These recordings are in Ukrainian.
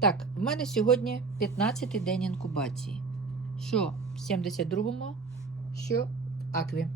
Так, в мене сьогодні 15-й день інкубації. Що в 72-му, що в акві.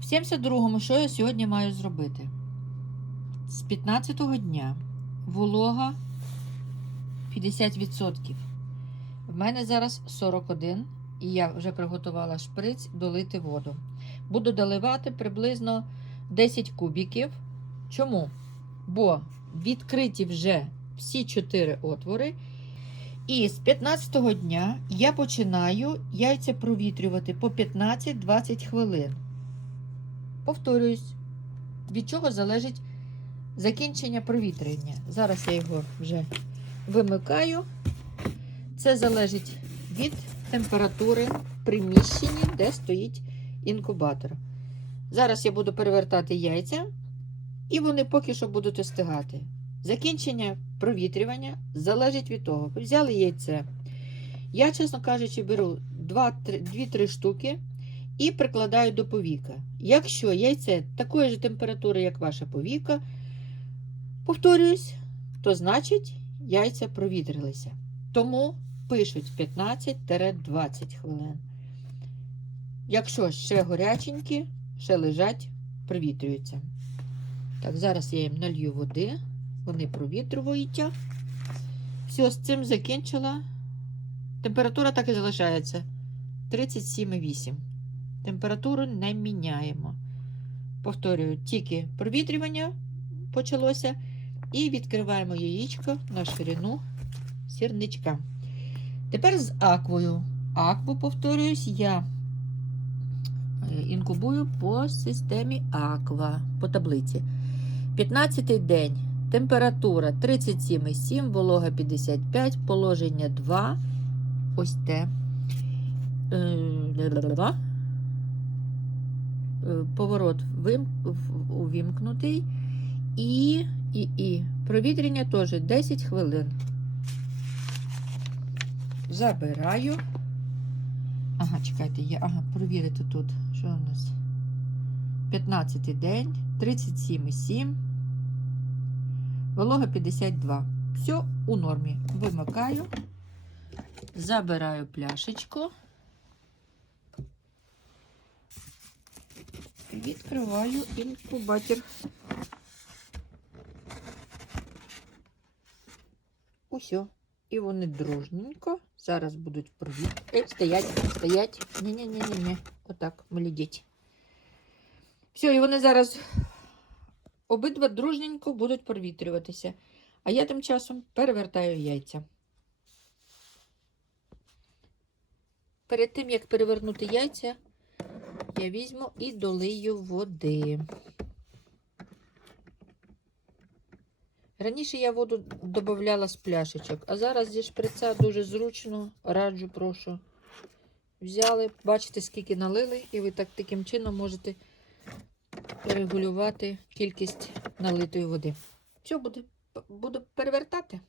В 72-му, що я сьогодні маю зробити? З 15-го дня волога 50%. В мене зараз 41, і я вже приготувала шприц долити воду. Буду доливати приблизно 10 кубіків. Чому? Бо відкриті вже всі 4 отвори. І з 15-го дня я починаю яйця провітрювати по 15-20 хвилин. Повторююсь, від чого залежить закінчення провітрення. Зараз я його вже вимикаю. Це залежить від температури в приміщенні, де стоїть інкубатор. Зараз я буду перевертати яйця, і вони поки що будуть остигати. Закінчення провітрювання залежить від того. Ви взяли яйце. Я, чесно кажучи, беру 2-3 штуки і прикладаю до повіка. Якщо яйце такої ж температури, як ваша повіка, повторююсь, то значить яйця провітрилися. Тому пишуть 15-20 хвилин. Якщо ще горяченькі, ще лежать, провітрюються. Так, зараз я їм налью води, вони провітрюються. Все, з цим закінчила. Температура так і залишається 37,8. Температуру не міняємо. Повторюю, тільки провітрювання почалося. І відкриваємо яєчко на ширину сірничка. Тепер з аквою. Акву, повторююсь, я е, інкубую по системі аква, по таблиці. 15 день. Температура 37,7, волога 55, положення 2. Ось те. Е. Е, Поворот увімкнутий. І, і, і. Провітрення теж 10 хвилин. Забираю. Ага, чекайте, є. Ага, провірити тут, що у нас. 15 день, 37,7. Волога 52. Все у нормі. Вимикаю, забираю пляшечку. Відкриваю інкубатор. Усьо. І вони дружненько зараз будуть провід. Е, стоять, стоять. Ні-ні-ні-ні. Отак, малі діти. Все, і вони зараз обидва дружненько будуть провітрюватися. А я тим часом перевертаю яйця. Перед тим, як перевернути яйця, я візьму і долию води. Раніше я воду додавала з пляшечок, а зараз зі шприца дуже зручно, раджу, прошу. Взяли, бачите, скільки налили, і ви так таким чином можете регулювати кількість налитої води. Все, буду, буду перевертати.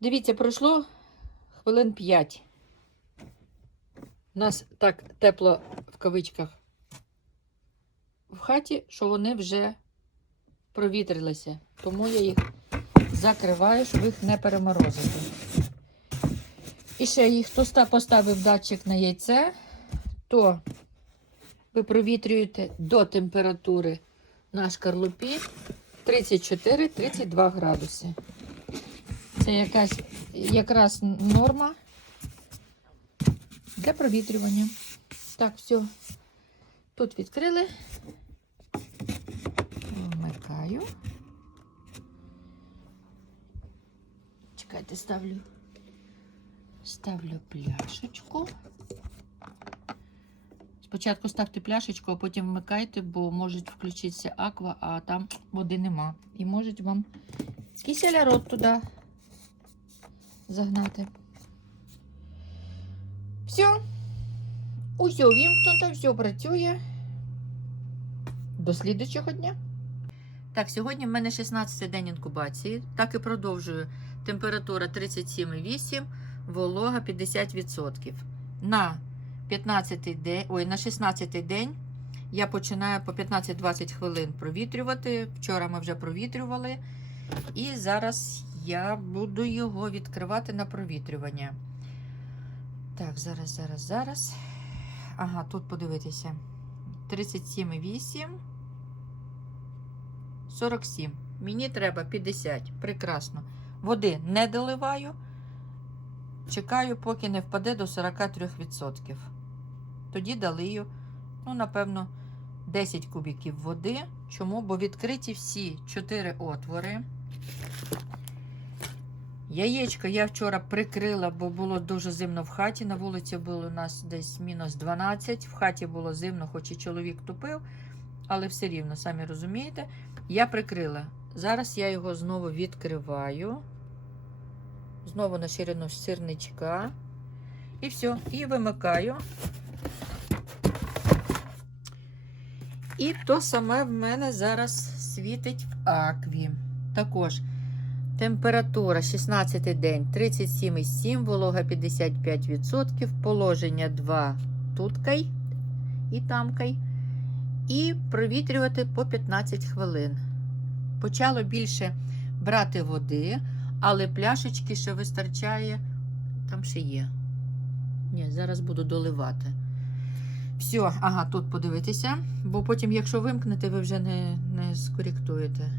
Дивіться, пройшло хвилин 5. У нас так тепло в кавичках в хаті, що вони вже провітрилися. Тому я їх закриваю, щоб їх не переморозити. І ще їх, хто поставив датчик на яйце, то ви провітрюєте до температури на шкарлупі 34-32 градуси. Це якась якраз норма для провітрювання. Так, все. Тут відкрили. Вмикаю. Чекайте, ставлю. Ставлю пляшечку. Спочатку ставте пляшечку, а потім вмикайте, бо може включитися аква, а там води нема. І можуть вам киселярод туди загнати. Все. Усе вімкнуто, все працює. До слідучого дня. Так, сьогодні в мене 16 день інкубації. Так і продовжую. Температура 37,8, волога 50%. На 15 день, ой, на 16 день я починаю по 15-20 хвилин провітрювати. Вчора ми вже провітрювали. І зараз я буду його відкривати на провітрювання. Так, зараз, зараз, зараз. Ага, тут подивитися. 37,8. 47. Мені треба 50. Прекрасно. Води не доливаю. Чекаю, поки не впаде до 43%. Тоді долию, ну, напевно, 10 кубіків води. Чому? Бо відкриті всі 4 отвори. Яєчко я вчора прикрила, бо було дуже зимно в хаті. На вулиці було у нас десь мінус 12. В хаті було зимно, хоч і чоловік тупив, але все рівно, самі розумієте. Я прикрила. Зараз я його знову відкриваю. Знову на ширину сирничка. І все. І вимикаю. І то саме в мене зараз світить в акві. Також температура 16 день 37,7, волога 55%, положення 2 туткай і тамкай. І провітрювати по 15 хвилин. Почало більше брати води, але пляшечки ще вистачає. Там ще є. Ні, зараз буду доливати. Все, ага, тут подивитися, бо потім, якщо вимкнете, ви вже не, не скоректуєте.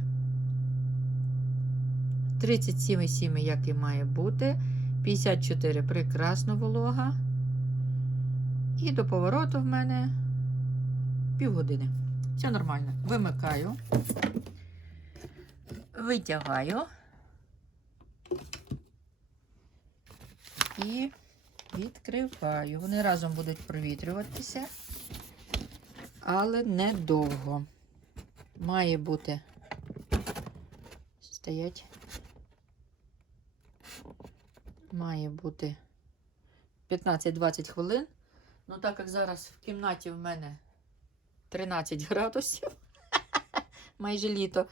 37,7, як і має бути. 54 прекрасно волога. І до повороту в мене півгодини. Все нормально. Вимикаю, витягаю і відкриваю. Вони разом будуть провітрюватися, але недовго. Має бути стоять. Має бути 15-20 хвилин. Ну, так як зараз в кімнаті в мене 13 градусів, майже літо,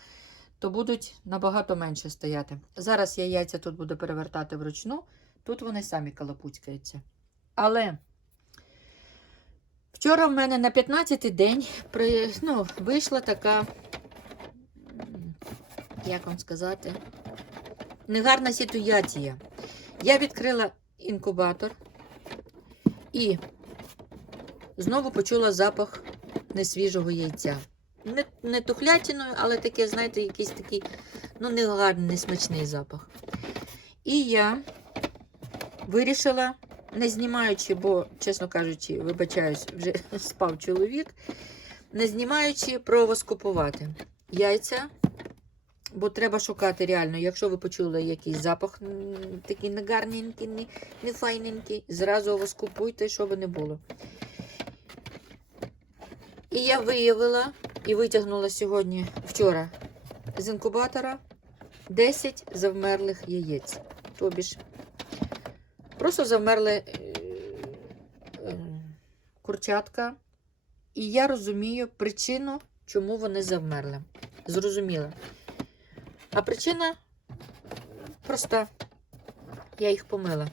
то будуть набагато менше стояти. Зараз я яйця тут буду перевертати вручну, тут вони самі калапуцькаються. Але вчора в мене на 15-й день при, ну, вийшла така, як вам сказати, негарна ситуація. Я відкрила інкубатор і знову почула запах несвіжого яйця. Не, не тухлятіною, але таке, знаєте, якийсь такий, ну, не гарний, не смачний запах. І я вирішила, не знімаючи, бо, чесно кажучи, вибачаюсь, вже спав чоловік, не знімаючи, провоскопувати яйця. Бо треба шукати реально, якщо ви почули якийсь запах такий негарненький, не, не зразу його скупуйте, що би не було. І я виявила і витягнула сьогодні, вчора, з інкубатора 10 завмерлих яєць. Тобі ж просто завмерли е, е, курчатка. І я розумію причину, чому вони завмерли. Зрозуміла. А причина проста. Я їх помила.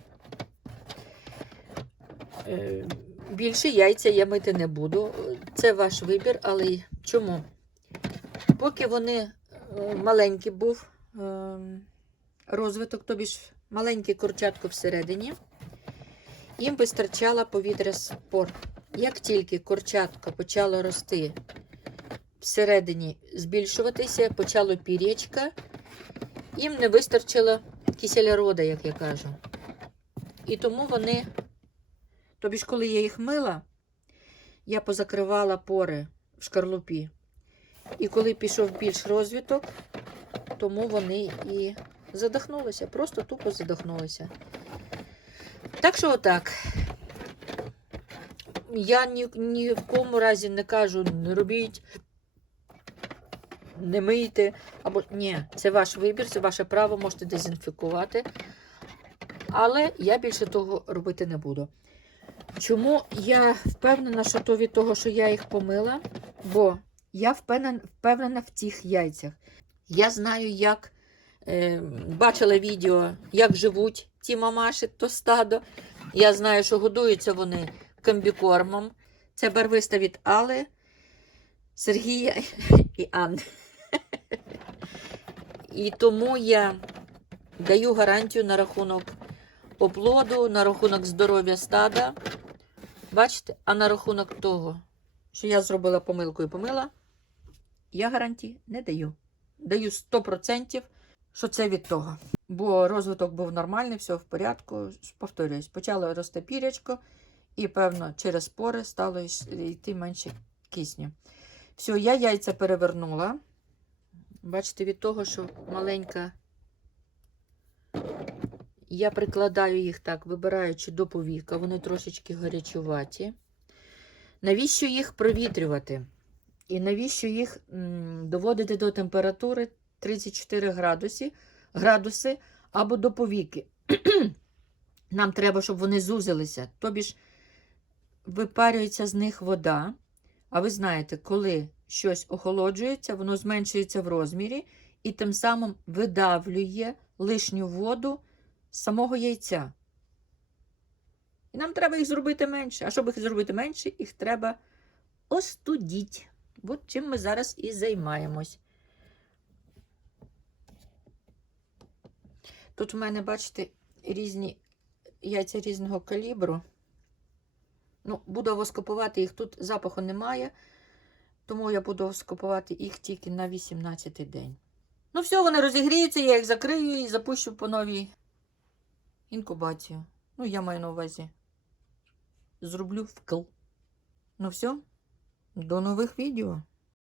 Е, Більше яйця я мити не буду. Це ваш вибір, але чому? Поки вони маленький був е, розвиток, тобі ж маленьке курчатко всередині, їм вистачало повітря з пор. Як тільки курчатко почало рости всередині збільшуватися, почало пір'ячка, їм не вистачило кисельрода, як я кажу. І тому вони, тобі ж, коли я їх мила, я позакривала пори в шкарлупі. І коли пішов більш розвиток, тому вони і задохнулися, просто тупо задохнулися. Так що отак. Я ні, ні в кому разі не кажу, не робіть, не мийте. Або ні, це ваш вибір, це ваше право, можете дезінфікувати. Але я більше того робити не буду. Чому я впевнена, що то від того, що я їх помила, бо я впевнена, впевнена в цих яйцях. Я знаю, як бачила відео, як живуть ті мамаші, то стадо. Я знаю, що годуються вони комбікормом. Це барвиста від Алли, Сергія і Анни. І тому я даю гарантію на рахунок оплоду, на рахунок здоров'я стада. Бачите, а на рахунок того, що я зробила помилку і помила, я гарантії не даю. Даю 100%, що це від того. Бо розвиток був нормальний, все в порядку. Повторююсь, почало рости пірячко, і, певно, через пори стало йти менше кисню. Все, я яйця перевернула. Бачите, від того, що маленька. Я прикладаю їх так, вибираючи до повіка, вони трошечки гарячуваті. Навіщо їх провітрювати? І навіщо їх доводити до температури 34 градуси, градуси або до повіки? Нам треба, щоб вони зузилися. Тобі ж випарюється з них вода. А ви знаєте, коли щось охолоджується, воно зменшується в розмірі і тим самим видавлює лишню воду з самого яйця. І нам треба їх зробити менше. А щоб їх зробити менше, їх треба остудіть. От чим ми зараз і займаємось. Тут в мене, бачите, різні яйця різного калібру. Ну, буду воскопувати їх. Тут запаху немає, тому я буду воскопувати їх тільки на 18-й день. Ну, все, вони розігріються, я їх закрию і запущу по новій інкубацію. Ну, я маю на увазі. Зроблю вкл. Ну все, до нових відео.